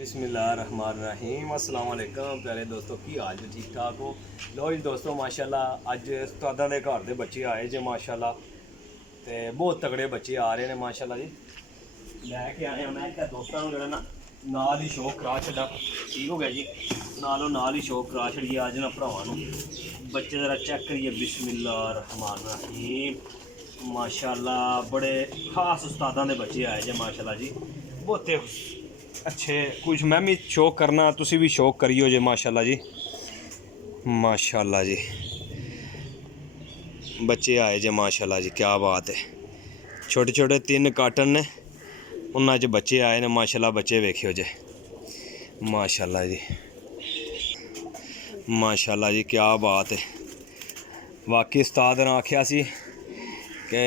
बिस्मिल्लाहिर्रहमानिर्रहीम अस्सलाम वालेकुम प्यारे दोस्तों की हाल जी ठीक ठाक हो। लो जी दोस्तों माशाल्लाह अज उस्तादा दे घर दे बच्चे आए जे माशाल्लाह ते बहुत तगड़े बच्चे आ रहे हैं माशाल्लाह जी। लैके आए हैं मैं क्या दोस्तों जो ना नाल ही शौक करा छड़ा ठीक हो गया जी। नाल ही शौक करा छड़िए अज ना भरावां बच्चे जरा चेक करिए। बिस्मिल्लाहिर्रहमानिर्रहीम माशाल्लाह बड़े खास उस्तादा दे बच्चे आए जे माशाल्लाह जी। बहुत अच्छे कुछ मैं भी शौक करना तुसी भी शौक करियो जे माशाल्लाह जी। माशाल्लाह जी बच्चे आए जे माशाल्लाह जी क्या बात है। छोटे छोटे 3 काटन ने उन्हां च बच्चे आए ने माशाल्लाह। बच्चे वेखियो जे माशाल्लाह जी माशाल्लाह जी क्या बात है। बाकी उस्ताद ने आख्या सी कि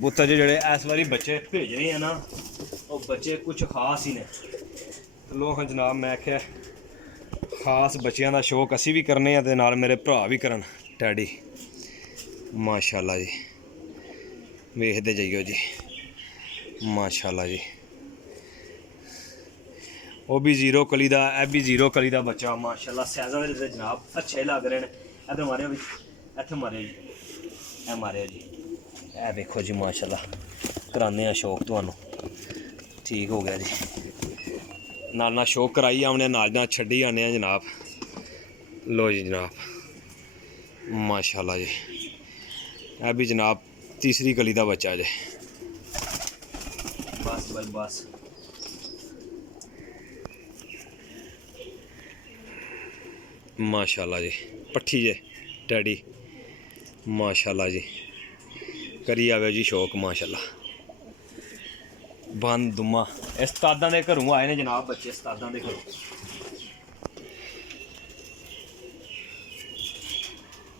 पुत्तर जी जेह्ड़े इस बारी बच्चे भेजने हैं ना वो बच्चे कुछ खास ही ने। लो हाँ जनाब मैं आख्या खास बच्चों का शौक असी भी करने ते नाल मेरे भरा भी करन डैडी माशाल्लाह जी। वेखदे जाइयो जी माशाल्लाह जी। वो भी जीरो कली दा ए भी जीरो कली दा बच्चा माशाल्लाह। सैजा दे जनाब अच्छे लग रहे हैं। इधर मारे भी इत्थे मारे जी ए मारे जी ए देखो जी माशाल्लाह कराने शौक तुहानू ठीक हो गया जी। नाल शौक कराई आने नाल छड्डी आने जनाब। लो जी जनाब माशाल्लाह जी ए भी जनाब तीसरी कली का बच्चा जे। बस भाई बस माशाल्लाह जी पट्ठी जे डैडी माशाल्लाह जी करी आवे जी शौक माशाल्लाह। बंद दुमा उस्तादा दे घरों आए ने जनाब बच्चे उस्तादा दे घरों।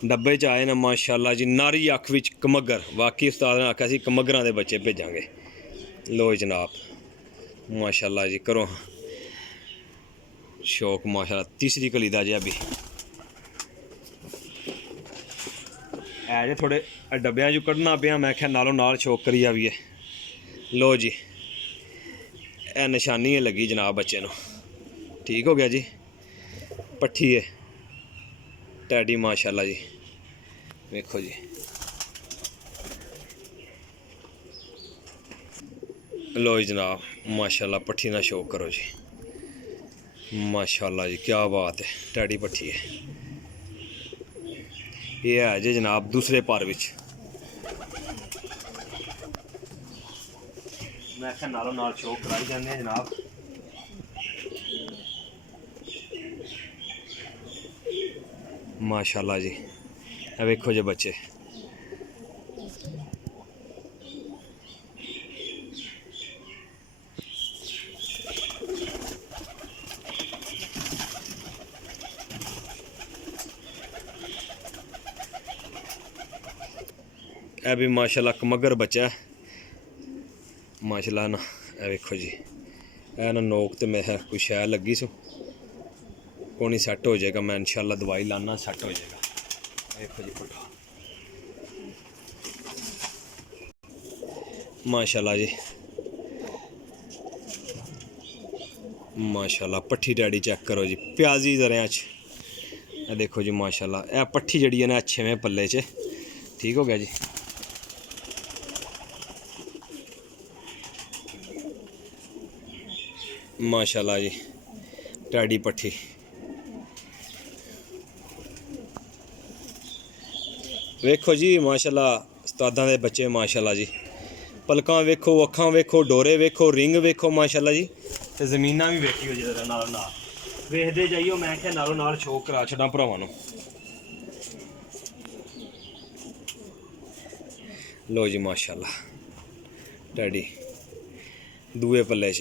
डब्बे च आए ने माशाल्लाह जी। नारी अख विच कमगर बाकी उस्ताद ने आख्या सी कमगरां दे बच्चे भेजांगे। लो जनाब माशाल्लाह जी करो शौक माशाल्लाह तीसरी कली दा जे अभी है जे थोड़े डब्बियां चो कड्ढना पिया मैं आख्या नालों नाल शौक करी आविए। लो जी ए निशानी है लगी जनाब बच्चे नू ठीक हो गया जी। पट्ठी है टैडी माशाल्लाह जी देखो जी। लो जी जनाब माशाल्लाह पट्ठी ना शौक करो जी माशाल्लाह जी क्या बात है। टैडी पट्ठी है ये है जी जनाब दूसरे पर विच। मैं आख्या नालों नाल शौक कराई जाने जनाब। माशाल्लाह जी ए वेखो जे बच्चे ए भी माशाल्लाह कमगर बच्चा है माशाल्लाह ना। ए वेखो जी ए ना नोक तो मैं कोई शै लगी सो कोनी सैट हो जाएगा। मैं इंशाल्लाह दवाई लाना सैट हो जाएगा। देखो जी पुट्ठा माशाल्लाह जी माशाल्लाह पट्ठी डैडी चेक करो जी प्याजी दरिया च। देखो जी माशाल्लाह ए पट्ठी जड़ी है ना 6वें पल्ले च ठीक हो गया जी। माशाल्लाह जी टैडी पट्ठी वेखो जी माशाल्लाह उस्तादां दे बच्चे माशाल्लाह जी। पलकां वेखो अखां वेखो डोरे वेखो रिंग वेखो माशाल्लाह जी। ते जमीनां भी वेखियो जी नालों नाल वेखदे जाइयो। मैं क्या नालों नाल शौक करा छड़ा भरावां नूं। लो जी माशाल्लाह टैडी दूए पल्ले च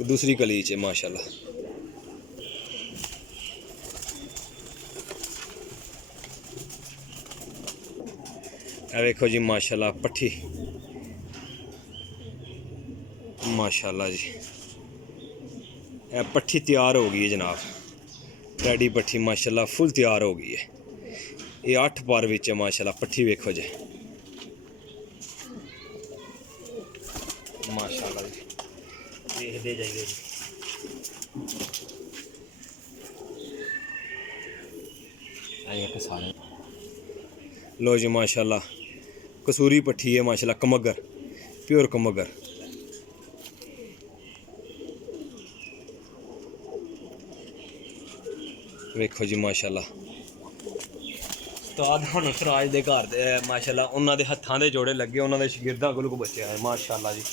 दूसरी कली च माशाल्लाह। देखो जी माशाल्लाह पट्ठी माशाल्लाह जी पट्ठी तैयार हो गई है जनाब। टैडी पट्ठी माशाल्लाह फुल तैयार हो गई है। ये 8 पार विच है माशाल्लाह पट्ठी वेखो जी माशाल्लाह जी। देखते जाइए जी। सारे लो जी माशाल्लाह कसूरी पट्ठी है माशाल्लाह, कमगर प्योर कमगर। वेखो जी माशाल्लाह उस्ताद हनुसराज दे घर दे माशाल्लाह उन्हां दे हत्थां दे जोड़े लगे, उन्हां दे शागिर्दां कोल बच्चे आए माशाल्लाह जी।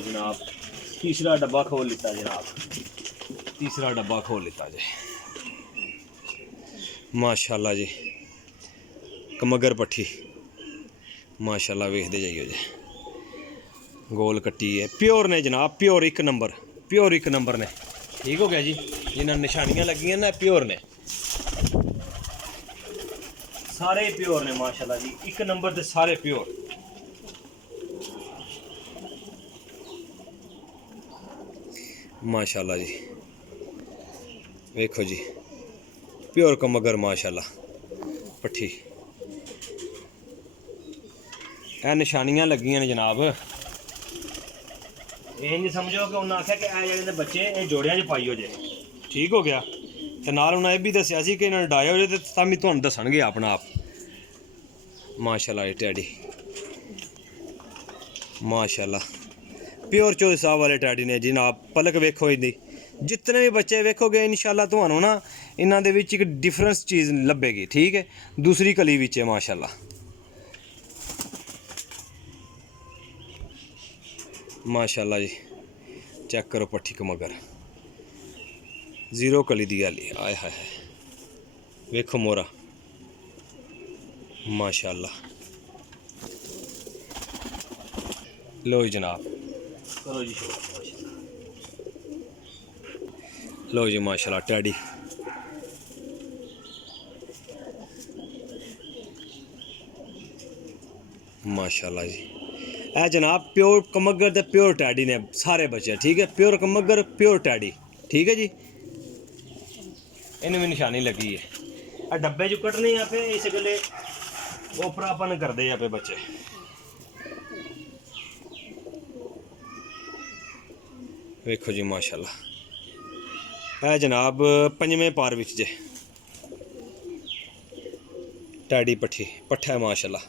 जनाब तीसरा डब्बा खोल लिता जनाब, तीसरा डब्बा खोल लिता जी माशाल्लाह जी। कमगर पट्ठी माशाल्लाह वेखदे जाइयो जी, गोल कट्टी है, प्योर ने जनाब, प्योर एक नंबर, प्योर एक नंबर ने। ठीक हो गया जी, जिन्हें निशानियां लगी ना प्योर ने, सारे प्योर ने माशाल्लाह जी, एक नंबर ते सारे प्योर। माशाल्लाह जी वेखो जी प्योर कमगर माशाल्लाह पट्ठी। ए निशानियां लगियां ने जनाब, ये नहीं समझो कि उन्हें आख्या कि ये बच्चे ये जोड़ियां च पाइयो जे। ठीक हो गया, तो नाल उन्हें यह भी दसिया सी कि इन्होंने डाया हो जे तो तां भी तुहानूं दसणगे अपना आप। माशाल्लाह ये टैडी माशाल्लाह प्योर चौधरी साहब वाले टैडी ने जनाब। पलक वेखो इहदी, जितने भी बच्चे वेखोगे इंशाल्लाह तुहानूं ना इन्हां दे विच इक डिफरेंस चीज़ लभेगी। ठीक है, दूसरी कली विच है माशाल्लाह। माशाल्लाह जी चेक करो पट्ठी कमगर, जीरो कली दी गली, आय हाय हाय वेखो मोरा माशाल्लाह। लो जी जनाब करो जी माशाल्लाह, लो जी माशाल्लाह टैडी माशाल्लाह जी। ए जनाब प्योर कमगर ते प्योर टैडी ने सारे बच्चे। ठीक है, प्योर कमगर प्योर टैडी। ठीक है जी, इन्हें भी निशानी लगी है, आ डब्बे जो कटने यहाँ पे इस गले ओपरापन करते यहाँ पे बच्चे। वेखो जी माशाल्लाह है जनाब पंजवें पार विच जे टैडी पट्ठी पट्ठा है माशाल्लाह।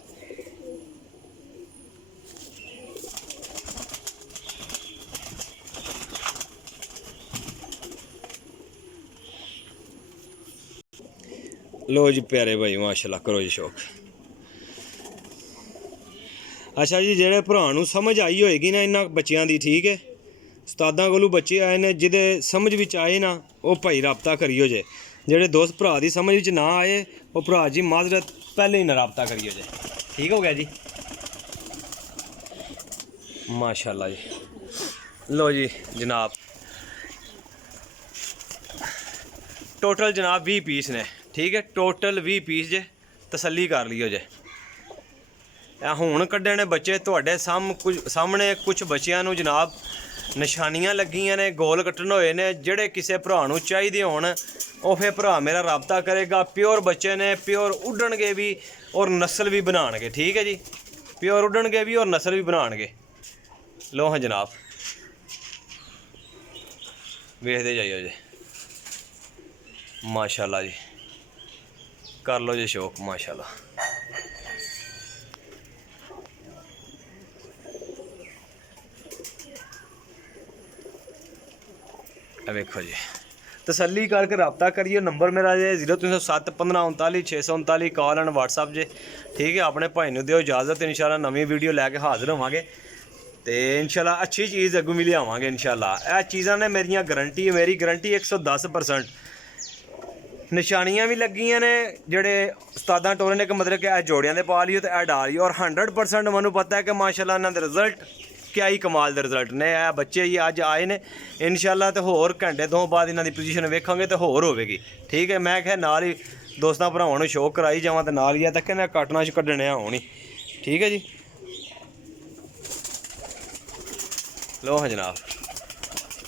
लो जी प्यारे भाई माशाल्लाह करो जी शौक। अच्छा जी जेह्ड़े भरावां नूं समझ आई होएगी ना इन्हां बच्चियां दी, ठीक है, उस्तादां कोलों बच्चे आए ने जिहदे समझ विच आए ना वो भाई राबता करियो जे। जेह्ड़े दोस्त भरा दी समझ विच ना आए वो भरा जी माजरत पहले ही ना राबता करियो जे। ठीक हो गया जी माशाल्लाह जी। लो जी जनाब टोटल जनाब 20 पीस ने। ठीक है, टोटल 20 पीस जे, तसल्ली कर लियो जे। हुण कड्ढे ने बच्चे तुहाडे सामने कुछ बच्चियां नूं जनाब निशानियां लगियां ने, गोल कट्टन होए ने। जेह्ड़े किसे भरा नूं चाहिदे होण ओह फिर भरा मेरा राबता करेगा। प्योर बच्चे ने, प्योर उड्डणगे भी और नस्ल भी बनाणगे। ठीक है जी, प्योर उड्डणगे भी और नस्ल भी बनाणगे। लो हाँ जनाब वेखदे जाइयो जी माशाल्लाह जी, कर लो जी शौक माशाल्लाह। वेखो जी तसल्ली करके रब्ता करिए। नंबर मेरा जे 0307 15 39 639 कॉल एंड व्हाट्सअप जे। ठीक है, अपने भाई नूं दिओ इजाजत, इंशाल्लाह नवी वीडियो लैके हाजिर होवांगे तो इंशाल्लाह अच्छी चीज़ अगों भी लियावांगे इंशाल्लाह। यह चीज़ां ने मेरियां गारंटी है, मेरी गारंटी 110%। निशानियां भी लगियां ने जेह्ड़े उस्तादां टोरे ने कि मतलब कि ए जोड़ियां दे पा लियो तो ए डाल लियो, और 100% मैनूं पता है कि माशाल्लाह इन्हां दे रिजल्ट क्या ही कमाल दे रिजल्ट ने। ए बच्चे ही अज आए ने इंशाल्लाह तो होर घंटे दो बाद इन्हां दी पोजीशन वेखांगे तो होर होवेगी। ठीक है, मैं क्या नाल ही दोस्तां भरावां नूं शौक कराई जावां ते नाल ही तक ने कटना च कड्ढने होण ही। ठीक है जी, लो हाँ जनाब।